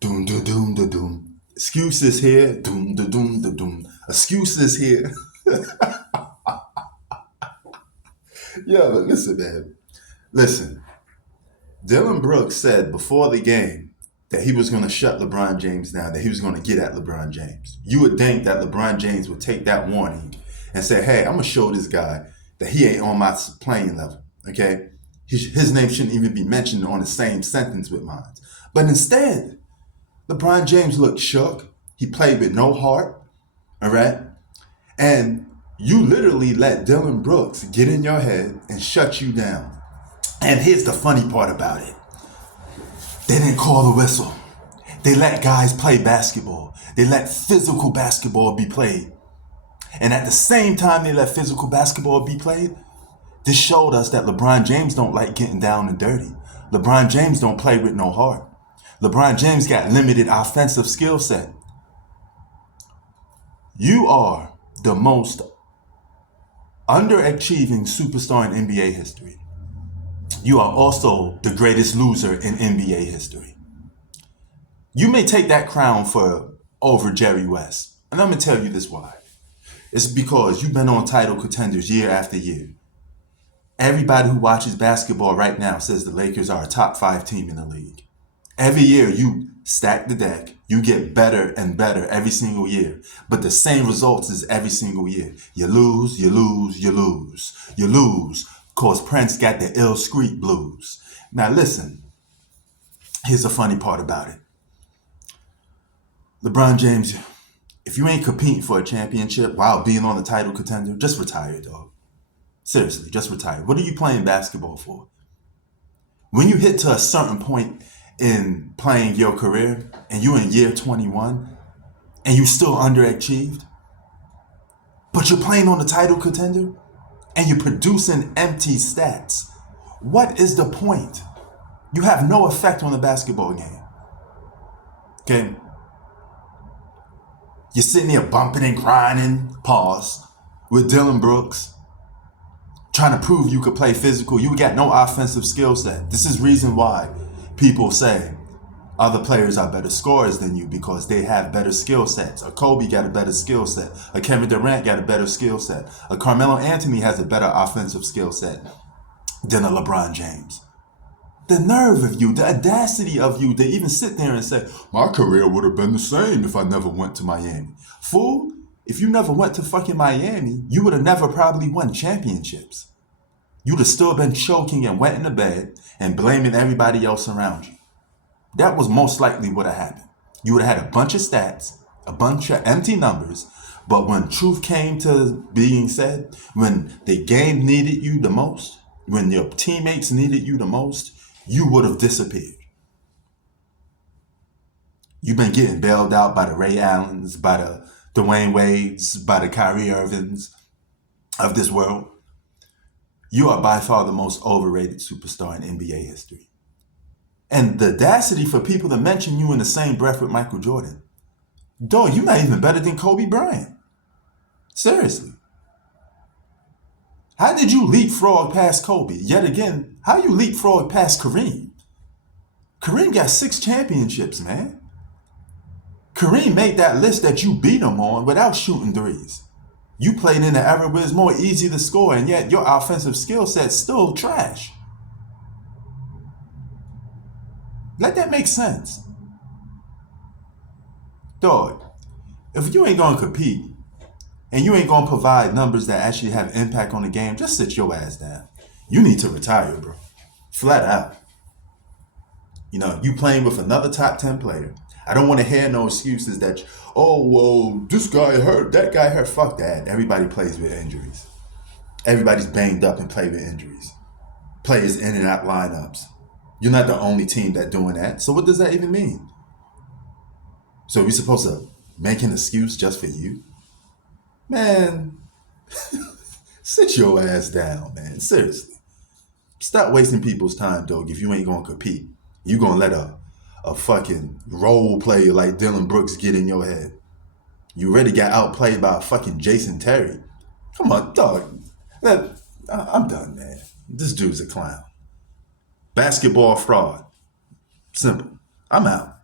Doom, da, doom, da, doom. Excuses here. Doom, da, doom, da, doom. Excuses here. Yeah, but listen, man. Listen. Dillon Brooks said before the game that he was going to shut LeBron James down, that he was going to get at LeBron James. You would think that LeBron James would take that warning and say, hey, I'm going to show this guy that he ain't on my playing level, okay? His name shouldn't even be mentioned on the same sentence with mine. But instead, LeBron James looked shook. He played with no heart, all right? And you literally let Dillon Brooks get in your head and shut you down. And here's the funny part about it. They didn't call the whistle. They let guys play basketball. They let physical basketball be played. And at the same time they let physical basketball be played, this showed us that LeBron James don't like getting down and dirty. LeBron James don't play with no heart. LeBron James got limited offensive skill set. You are the most underachieving superstar in NBA history. You are also the greatest loser in NBA history. You may take that crown for over Jerry West. And I'm going to tell you this why. It's because you've been on title contenders year after year. Everybody who watches basketball right now says the Lakers are a top 5 team in the league. Every year you stack the deck, you get better and better every single year. But the same results is every single year. You lose, you lose, you lose, you lose. Cause Prince got the ill street blues. Now listen, here's the funny part about it. LeBron James, if you ain't competing for a championship while being on the title contender, just retire, dog. Seriously, just retire. What are you playing basketball for? When you hit to a certain point in playing your career and you in year 21 and you still underachieved, but you're playing on the title contender and you're producing empty stats, what is the point? You have no effect on the basketball game. Okay? You're sitting there bumping and grinding, pause, with Dillon Brooks, trying to prove you could play physical. You got no offensive skill set. This is reason why people say other players are better scorers than you because they have better skill sets. A Kobe got a better skill set. A Kevin Durant got a better skill set. A Carmelo Anthony has a better offensive skill set than a LeBron James. The nerve of you, the audacity of you to even sit there and say, my career would have been the same if I never went to Miami. Fool, if you never went to fucking Miami, you would have never probably won championships. You'd have still been choking and wet in the bed and blaming everybody else around you. That was most likely what happened. You would have had a bunch of stats, a bunch of empty numbers, but when truth came to being said, when the game needed you the most, when your teammates needed you the most, you would have disappeared. You've been getting bailed out by the Ray Allens, by the Dwayne Wades, by the Kyrie Irvings of this world. You are by far the most overrated superstar in NBA history. And the audacity for people to mention you in the same breath with Michael Jordan. Dog, you're not even better than Kobe Bryant. Seriously. How did you leapfrog past Kobe? Yet again, how you leapfrog past Kareem? Kareem got 6 championships, man. Kareem made that list that you beat him on without shooting threes. You played in an era where it's more easy to score, and yet your offensive skill set's still trash. Let that make sense. Dog, if you ain't gonna compete and you ain't gonna provide numbers that actually have impact on the game, just sit your ass down. You need to retire, bro. Flat out. You know, you playing with another top 10 player. I don't want to hear no excuses that, oh, well, this guy hurt, that guy hurt. Fuck that. Everybody plays with injuries. Everybody's banged up and play with injuries. Players in and out lineups. You're not the only team that doing that. So what does that even mean? So we supposed to make an excuse just for you? Man, sit your ass down, man. Seriously. Stop wasting people's time, dog, if you ain't gonna compete. You gonna let a fucking role player like Dillon Brooks get in your head. You already got outplayed by a fucking Jason Terry. Come on, dog. I'm done, man. This dude's a clown. Basketball fraud. Simple. I'm out.